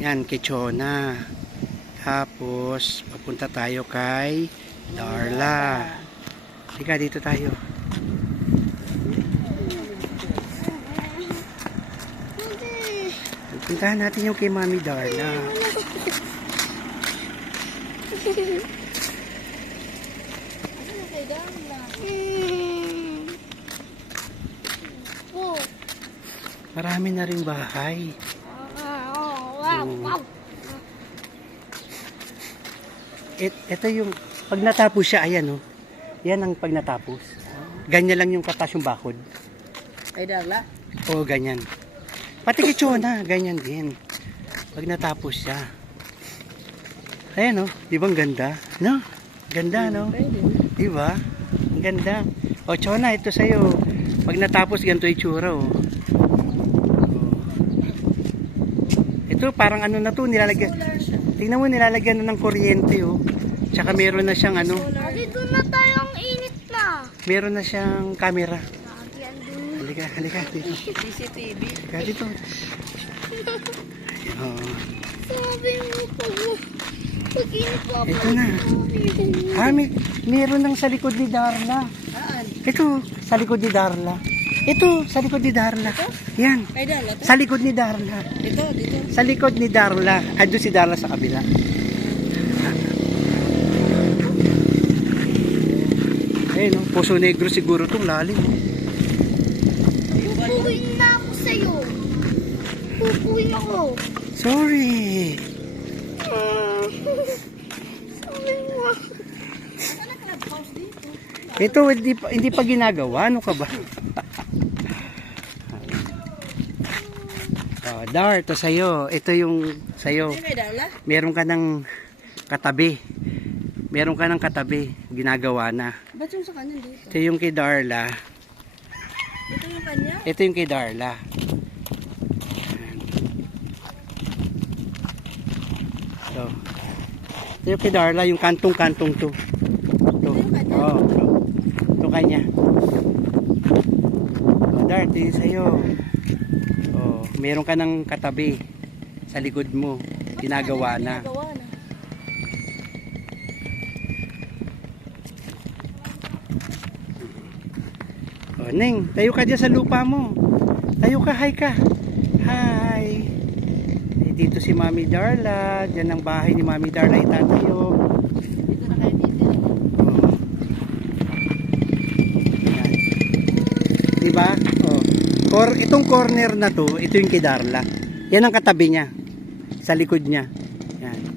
Yan, kay Chona. Tapos, papunta tayo kay Darla. Sige, dito tayo. Puntahan natin yung kay Mami Darla. Marami na rin bahay. Ito yung, pag natapos siya, ayan oh. Yan ang pag natapos. Ganyan lang yung katas yung bakod. Ay, Darla? Oo, ganyan. Pati kay Chona, ganyan din. Pag natapos siya. Ayan oh, di ba ang ganda? No? Ganda, no? Di ba? Ang ganda. O, Chona, ito sa'yo. Pag natapos, ganito yung tsura oh. Ito, parang ano na to, nilalagyan. Tingnan mo, nilalagyan na ng kuryente oh. Tsaka meron na siyang ano. Dito na tayo, ang init na. Meron na siyang camera. Halika, halika dito. CCTV. Halika dito. Oh. Sabi mo pag-init pa. Ito na. Meron ng sa likod ni Darla. Saan? Ito, sa likod ni Darla. Ito, sa likod ni Darla. Yan. Kay Darla to? Sa likod ni Darla. Dito. Sa likod ni Darla. Ando si Darla sa kabila. Ayun, no? Puso Negro siguro itong lalim. Pupuin na ako sa'yo. Pupuin ako. Sorry. Sabi mo. Ito, hindi pa ginagawa. Ano ka ba? Oh, Dar, ito sa'yo. Ito yung sa'yo. Ay, kay Darla? Meron ka ng katabi. Meron ka ng katabi. Ginagawa na. Ba't yung sa kanya dito? Ito yung kay Darla. Ito yung kanya? Ito yung kay Darla. So, ito yung kay Darla, yung kantong-kantong to. Ito. Oh, ito. Ito kanya. Oh, Dar, ito yung sa'yo. Oh, meron ka ng katabi sa likod mo. Ginagawa na. Ginagawa na. Oh, Neng, tayo ka dyan sa lupa mo. Tayo ka, hi ka. Hi. Eh, dito si Mami Darla. Diyan ang bahay ni Mami Darla itatayo. Dito na kayo dito. Oh. Yan. Diba? Oh. Itong corner na to, ito yung kay Darla. Yan ang katabi niya. Sa likod niya. Yan.